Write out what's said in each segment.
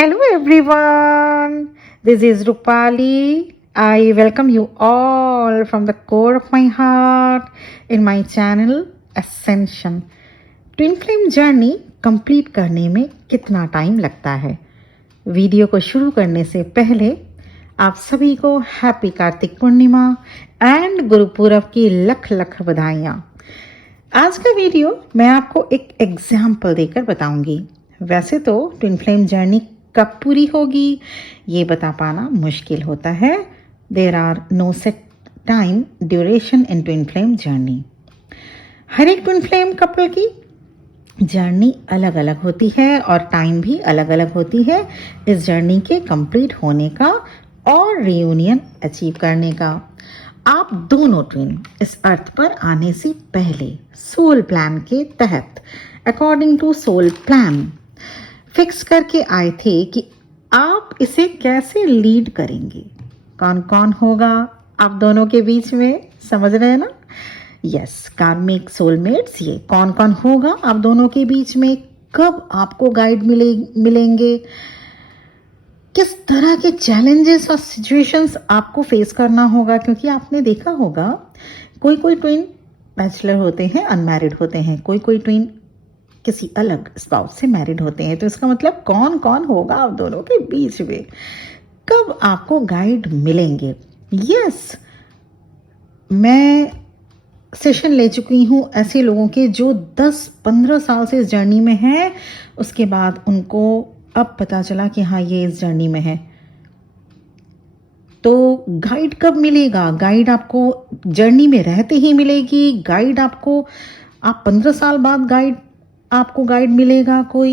Hello everyone, this is Rupali. I welcome you all from the core of my heart in my channel Ascension. Twin flame journey complete करने में कितना time लगता है? Video को शुरू करने से पहले आप सभी को हैप्पी कार्तिक पूर्णिमा एंड गुरुपूरब की लख लख बधाइयाँ। आज का वीडियो मैं आपको एक एग्जाम्पल देकर बताऊंगी। वैसे तो ट्विन फ्लेम जर्नी कब पूरी होगी ये बता पाना मुश्किल होता है। There are no set time duration in twin flame journey. हर एक ट्विन फ्लेम कपल की जर्नी अलग अलग होती है और टाइम भी अलग अलग होती है इस जर्नी के कंप्लीट होने का और रियूनियन अचीव करने का। आप दोनों ट्विन इस अर्थ पर आने से पहले सोल प्लान के तहत according to soul plan fix करके आए थे कि आप इसे कैसे लीड करेंगे। कौन कौन होगा आप दोनों के बीच में, समझ रहे हैं ना? यस, कार्मिक सोलमेट्स, ये कौन कौन होगा आप दोनों के बीच में, कब आपको गाइड मिलेंगे, किस तरह के चैलेंजेस और सिचुएशंस आपको फेस करना होगा। क्योंकि आपने देखा होगा कोई कोई ट्विन बैचलर होते हैं, अनमैरिड होते हैं, कोई कोई ट्विन किसी अलग स्पाउस से मैरिड होते हैं। तो इसका मतलब कौन कौन होगा आप दोनों के बीच में, कब आपको गाइड मिलेंगे। यस, मैं सेशन ले चुकी हूँ ऐसे लोगों के जो 10-15 साल से इस जर्नी में हैं, उसके बाद उनको अब पता चला कि हाँ ये इस जर्नी में है। तो गाइड कब मिलेगा? गाइड आपको जर्नी में रहते ही मिलेगी, गाइड आपको आप 15 साल बाद आपको गाइड मिलेगा कोई,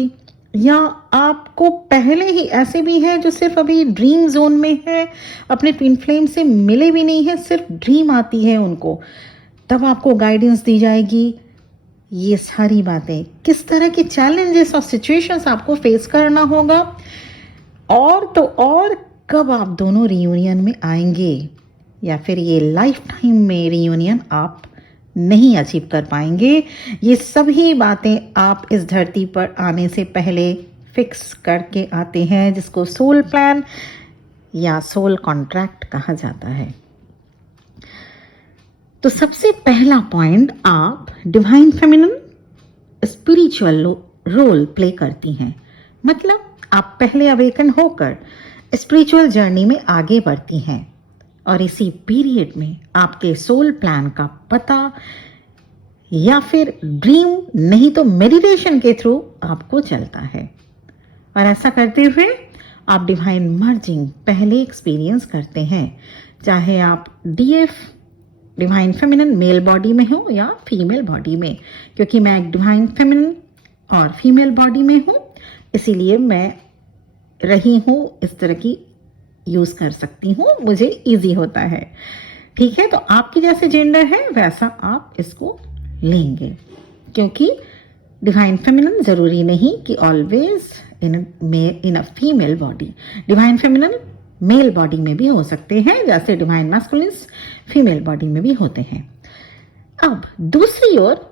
या आपको पहले ही ऐसे भी हैं जो सिर्फ अभी ड्रीम जोन में है, अपने ट्विन फ्लेम से मिले भी नहीं है, सिर्फ ड्रीम आती है उनको, तब आपको गाइडेंस दी जाएगी। ये सारी बातें, किस तरह के चैलेंजेस और सिचुएशंस आपको फेस करना होगा, और तो और कब आप दोनों रियूनियन में आएंगे, या फिर ये लाइफ टाइम में रियूनियन आप नहीं अचीव कर पाएंगे। ये सभी बातें आप इस धरती पर आने से पहले फिक्स करके आते हैं, जिसको सोल प्लान या सोल कॉन्ट्रैक्ट कहा जाता है। तो सबसे पहला पॉइंट, आप divine feminine spiritual role play करती हैं। मतलब आप पहले अवेकन होकर स्पिरिचुअल जर्नी में आगे बढ़ती हैं, और इसी पीरियड में आपके सोल प्लान का पता या फिर ड्रीम नहीं तो मेडिटेशन के थ्रू आपको चलता है। और ऐसा करते हुए आप डिवाइन मर्जिंग पहले एक्सपीरियंस करते हैं, चाहे आप DF divine feminine male body में हो या फीमेल बॉडी में। क्योंकि मैं एक डिवाइन फेमिनिन और फीमेल बॉडी में हूँ, इसीलिए मैं रही हूँ इस तरह की यूज़ कर सकती हूँ, मुझे इजी होता है। ठीक है, तो आपकी जैसे जेंडर है वैसा आप इसको लेंगे, क्योंकि डिवाइन फेमिनिन जरूरी नहीं कि always in a female body. Divine feminine male body में भी हो सकते हैं, जैसे डिवाइन मैस्कुलिन्स फीमेल बॉडी में भी होते हैं। अब दूसरी ओर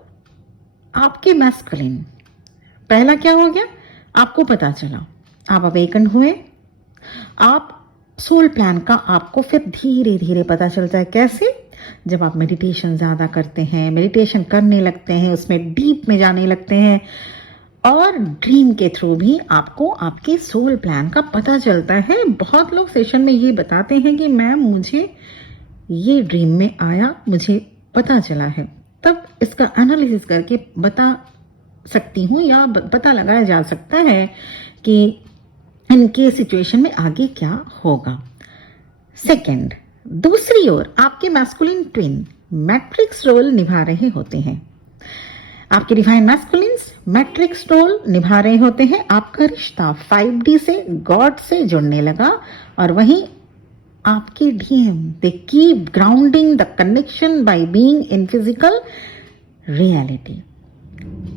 आपके मैस्कुलिन, पहला क्या हो गया, आपको पता चला, आप अवेकन हुए, आप सोल प्लान का आपको फिर धीरे धीरे पता चलता है। कैसे? जब आप मेडिटेशन ज़्यादा करते हैं, मेडिटेशन करने लगते हैं, उसमें डीप में जाने लगते हैं, और ड्रीम के थ्रू भी आपको आपके सोल प्लान का पता चलता है। बहुत लोग सेशन में ये बताते हैं कि मैम मुझे ये ड्रीम में आया, मुझे पता चला है। तब इसका एनालिसिस करके बता सकती हूँ या पता लगाया जा सकता है कि इनके सिचुएशन में आगे क्या होगा। सेकंड, दूसरी ओर आपके मैस्कुलिन ट्विन मैट्रिक्स रोल निभा रहे होते हैं। आपके डिवाइन मैस्कुलिन्स मैट्रिक्स रोल निभा रहे होते हैं। आपका रिश्ता 5D से गॉड से जुड़ने लगा, और वहीं आपके DM they keep grounding the connection by being in physical reality.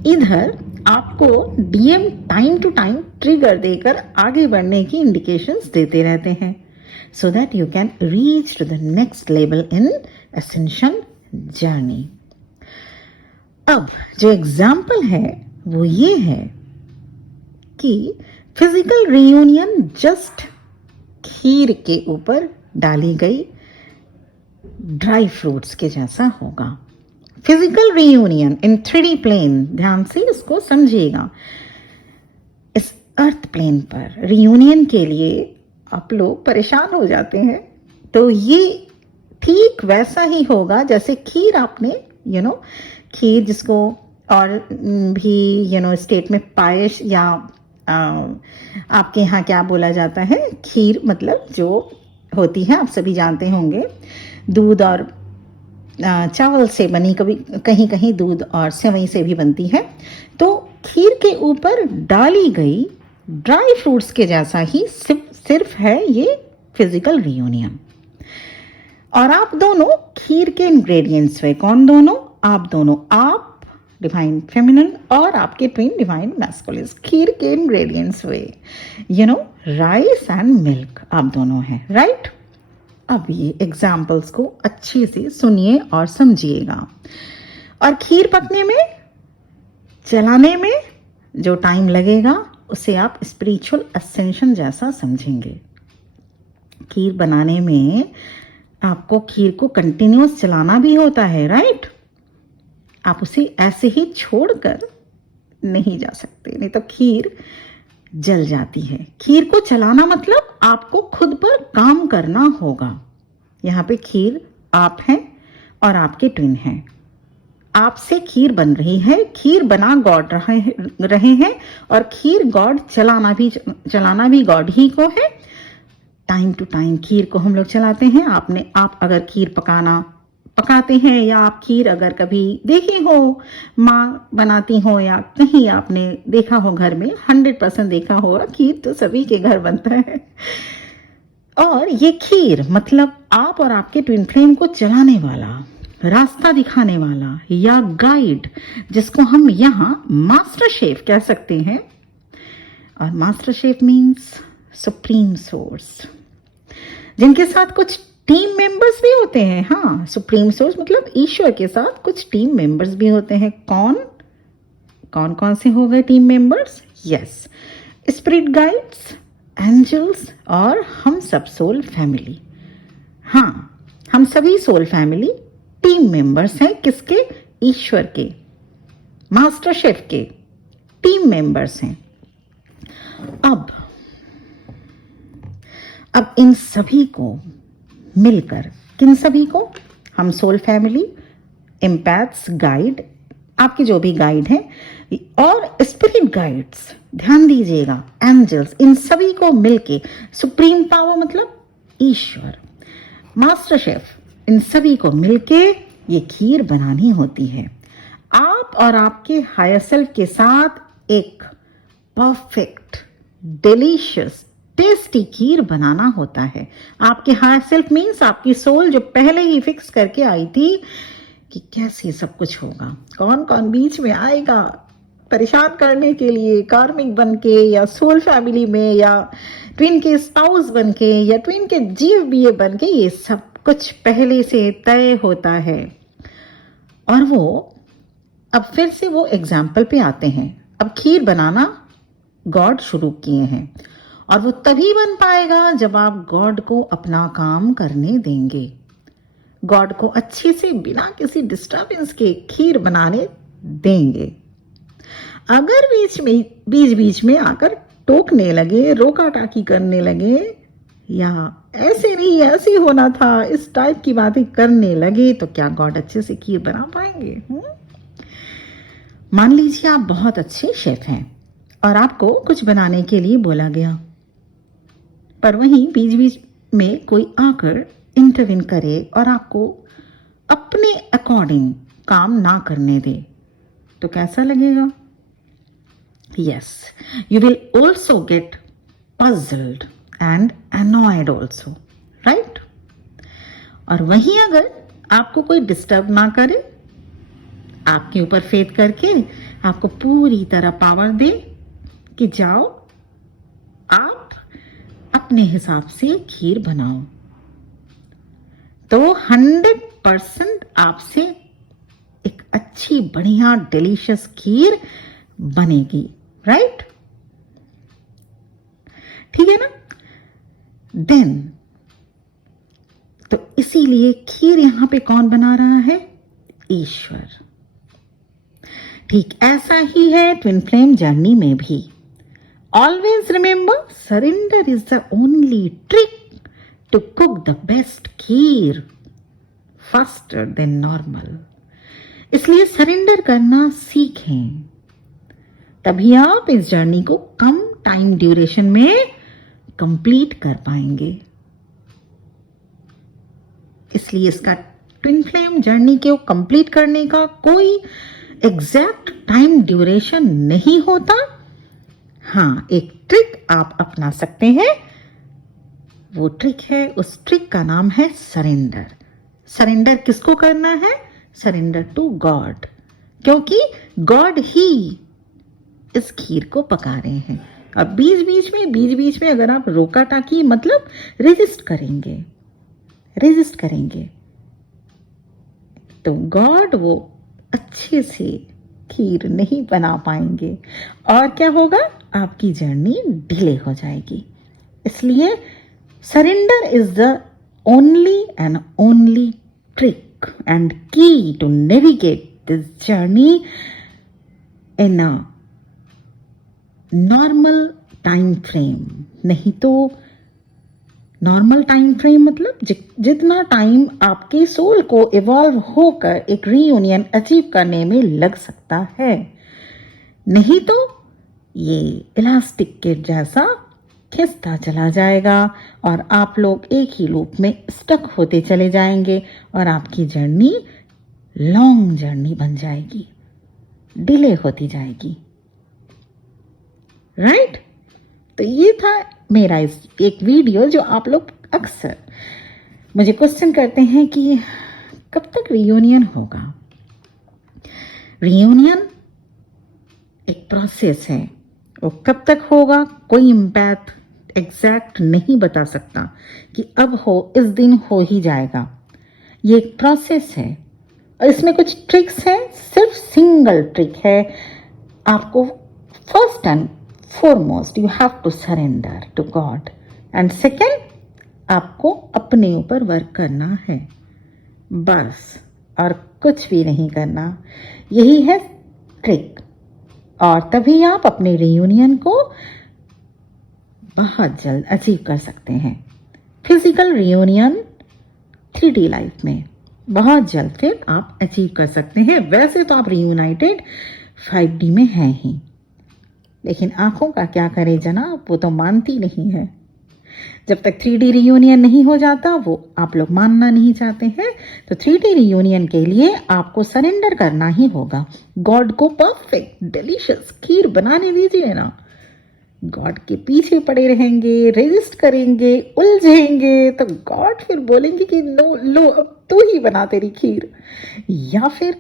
इधर आपको DM time to time trigger देकर आगे बढ़ने की इंडिकेशंस देते रहते हैं, so that you can reach to the next level in ascension journey. अब जो एग्जाम्पल है वो ये है कि फिजिकल रियूनियन जस्ट खीर के ऊपर डाली गई ड्राई फ्रूट्स के जैसा होगा। फिजिकल रियूनियन इन 3D प्लेन, ध्यान से इसको समझिएगा। इस अर्थ प्लेन पर रियूनियन के लिए आप लोग परेशान हो जाते हैं, तो ये ठीक वैसा ही होगा जैसे खीर आपने खीर जिसको और भी स्टेट में पायस या आपके यहाँ क्या बोला जाता है, खीर मतलब जो होती है आप सभी जानते होंगे, दूध और चावल से बनी, कभी कहीं कहीं दूध और सेवई से भी बनती है। तो खीर के ऊपर डाली गई ड्राई फ्रूट्स के जैसा ही सिर्फ है ये फिजिकल रियूनियन। और आप दोनों खीर के इंग्रेडिएंट्स हुए। कौन दोनों? आप दोनों, आप डिवाइन फेमिनिन और आपके ट्विन डिवाइन मैस्कुलिन, खीर के इंग्रेडिएंट्स हुए राइस एंड मिल्क, आप दोनों हैं, राइट। अब ये एग्जाम्पल्स को अच्छे से सुनिए और समझिएगा। और खीर पकने में, चलाने में जो टाइम लगेगा उसे आप स्पिरिचुअल असेंशन जैसा समझेंगे। खीर बनाने में आपको खीर को कंटिन्यूअस चलाना भी होता है, राइट। आप उसे ऐसे ही छोड़कर नहीं जा सकते, नहीं तो खीर जल जाती है। खीर को चलाना मतलब आपको खुद पर काम करना होगा। यहाँ पे खीर आप हैं और आपके ट्विन हैं। आपसे खीर बन रही है, खीर बना गॉड रहे हैं और खीर गॉड चलाना भी गॉड ही को है। टाइम टू टाइम खीर को हम लोग चलाते हैं। आप अगर खीर पकाते हैं या आप खीर अगर कभी देखी हो माँ बनाती हो या कहीं आपने देखा हो घर में, 100% देखा होगा, खीर तो सभी के घर बनता है। और ये खीर मतलब आप और आपके ट्विन फ्लेम को चलाने वाला, रास्ता दिखाने वाला या गाइड, जिसको हम यहाँ मास्टर शेफ कह सकते हैं। और master chef means supreme source, जिनके साथ कुछ टीम मेंबर्स भी होते हैं। हाँ, सुप्रीम सोर्स मतलब ईश्वर के साथ कुछ टीम मेंबर्स भी होते हैं। कौन से हो गए team members? Yes, spirit guides, angels और हम सब सोल फैमिली। हाँ, हम सभी सोल फैमिली टीम मेंबर्स हैं। किसके? ईश्वर के, मास्टर शेफ के टीम मेंबर्स हैं। अब इन सभी को मिलकर, किन सभी को? हम सोल फैमिली, एम्पैथ्स, गाइड, आपके जो भी गाइड हैं और स्पिरिट गाइड्स, ध्यान दीजिएगा, एंजल्स, इन सभी को मिलके सुप्रीम पावर मतलब ईश्वर, मास्टर शेफ, इन सभी को मिलके ये खीर बनानी होती है। आप और आपके हायर सेल्फ के साथ एक परफेक्ट, डिलीशियस, टेस्टी खीर बनाना होता है। आपके हायर सेल्फ मीन्स आपकी सोल जो पहले ही फिक्स करके आई थी कि कैसे सब कुछ होगा। कौन बीच में आएगा परेशान करने के लिए, कार्मिक बन के या सोल फैमिली में या ट्विन के स्पाउस बन के या ट्विन के जीव बीए बन के, ये सब कुछ पहले से तय होता है। और वो अब फिर से वो एग्जाम्पल पे आते हैं। अब खीर बनाना गॉड शुरू किए हैं और वो तभी बन पाएगा जब आप गॉड को अपना काम करने देंगे। गॉड को अच्छे से बिना किसी डिस्टर्बेंस के खीर बनाने देंगे। अगर बीच में आकर टोकने लगे, रोका टाकी करने लगे या ऐसे नहीं ऐसे होना था, इस टाइप की बातें करने लगे, तो क्या गॉड अच्छे से खीर बना पाएंगे? मान लीजिए आप बहुत अच्छे शेफ हैं और आपको कुछ बनाने के लिए बोला गया, पर वहीं बीच में कोई आकर इंटरवीन करे और आपको अपने अकॉर्डिंग काम ना करने दे, तो कैसा लगेगा? Yes, you will also get puzzled and annoyed also, right? और वहीं अगर आपको कोई डिस्टर्ब ना करे, आपके ऊपर फेथ करके आपको पूरी तरह पावर दे कि जाओ आप अपने हिसाब से खीर बनाओ, तो 100% आपसे एक अच्छी बढ़िया डिलीशियस खीर बनेगी, राइट? ठीक है ना। देन तो इसीलिए खीर यहां पे कौन बना रहा है? ईश्वर। ठीक ऐसा ही है ट्विन फ्लेम जर्नी में भी। Always remember, surrender is the only trick to cook the best kheer faster than normal. इसलिए सरेंडर करना सीखें, तभी आप इस जर्नी को कम टाइम ड्यूरेशन में कंप्लीट कर पाएंगे। इसलिए इसका ट्विन फ्लेम जर्नी को कंप्लीट करने का कोई एग्जैक्ट टाइम ड्यूरेशन नहीं होता। हाँ, एक ट्रिक आप अपना सकते हैं। वो ट्रिक है, उस ट्रिक का नाम है सरेंडर। सरेंडर किसको करना है? सरेंडर टू गॉड, क्योंकि गॉड ही इस खीर को पका रहे हैं। अब बीच बीच में अगर आप रोका टाकी मतलब रेजिस्ट करेंगे तो गॉड वो अच्छे से खीर नहीं बना पाएंगे और क्या होगा? आपकी जर्नी डिले हो जाएगी। इसलिए surrender is the only and only trick and key to navigate this journey in a normal time frame. नहीं तो नॉर्मल टाइम फ्रेम मतलब जितना टाइम आपके सोल को इवॉल्व होकर एक रीयूनियन अचीव करने में लग सकता है। नहीं तो ये इलास्टिक के जैसा खिंचता चला जाएगा और आप लोग एक ही लूप में स्टक होते चले जाएंगे और आपकी जर्नी लॉन्ग जर्नी बन जाएगी, डिले होती जाएगी। राइट? तो ये था मेरा एक वीडियो जो आप लोग अक्सर मुझे क्वेश्चन करते हैं कि कब तक रियूनियन होगा। रियूनियन एक प्रोसेस है, वो कब तक होगा कोई इम्पैक्ट एग्जैक्ट नहीं बता सकता कि अब हो, इस दिन हो ही जाएगा। ये एक प्रोसेस है और इसमें कुछ ट्रिक्स हैं। सिर्फ सिंगल ट्रिक है, आपको first and foremost you have to surrender to God and second आपको अपने ऊपर वर्क करना है, बस, और कुछ भी नहीं करना। यही है ट्रिक और तभी आप अपने रियूनियन को बहुत जल्द अचीव कर सकते हैं। फिजिकल रियूनियन 3D लाइफ में बहुत जल्द फिर आप अचीव कर सकते हैं। वैसे तो आप रियूनाइटेड 5D में हैं ही, लेकिन आंखों का क्या करे जनाब, वो तो मानती नहीं है। जब तक 3D रियूनियन नहीं हो जाता, वो आप लोग मानना नहीं चाहते हैं। तो 3D रियूनियन के लिए आपको सरेंडर करना ही होगा। गॉड को परफेक्ट डिलीशियस खीर बनाने दीजिए ना। गॉड के पीछे पड़े रहेंगे, रेजिस्ट करेंगे, उलझेंगे, तो गॉड फिर बोलेंगे कि लो लो अब तू ही बना तेरी खीर। या फिर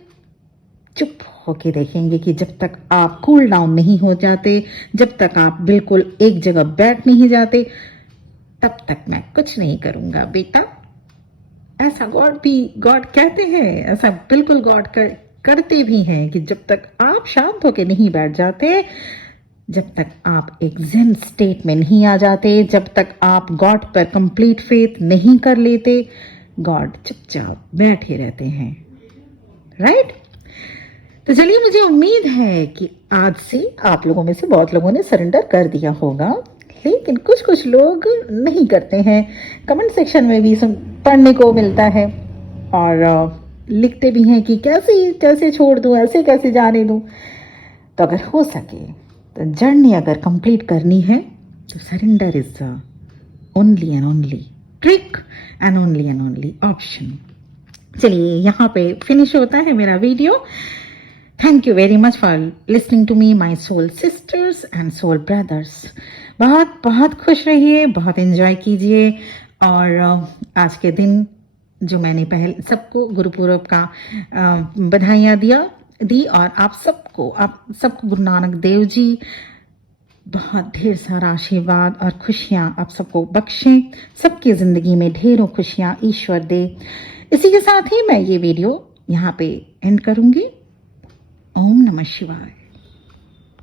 चुप होके देखेंगे कि जब तक आप कूल डाउन नहीं हो जाते, जब तक आप बिल्कुल एक जगह बैठ नहीं जाते, तब तक मैं कुछ नहीं करूंगा बेटा। ऐसा गॉड कहते हैं, ऐसा बिल्कुल गॉड करते भी हैं कि जब तक आप शांत होके नहीं बैठ जाते, जब तक आप एक ज़ेन स्टेट में नहीं आ जाते, जब तक आप गॉड पर कंप्लीट फेथ नहीं कर लेते, गॉड चुपचाप बैठे रहते हैं। राइट? तो चलिए, मुझे उम्मीद है कि आज से आप लोगों में से बहुत लोगों ने सरेंडर कर दिया होगा, लेकिन कुछ लोग नहीं करते हैं। कमेंट सेक्शन में भी पढ़ने को मिलता है और लिखते भी हैं कि कैसे छोड़ दूं, ऐसे कैसे जाने दूं। तो अगर हो सके तो जर्नी अगर कंप्लीट करनी है तो surrender is the only and only trick and only option. चलिए, यहाँ पे फिनिश होता है मेरा video. Thank you very much for listening to me, my soul sisters and soul brothers. बहुत खुश रहिए, बहुत एंजॉय कीजिए। और आज के दिन जो मैंने सबको गुरुपुरब का बधाइयाँ दी और आप सबको गुरु नानक देव जी बहुत ढेर सारा आशीर्वाद और खुशियाँ आप सबको बख्शें। सबकी ज़िंदगी में ढेरों खुशियाँ ईश्वर दे। इसी के साथ ही मैं ये वीडियो यहाँ पे एंड करूँगी। ओम नमः शिवाय।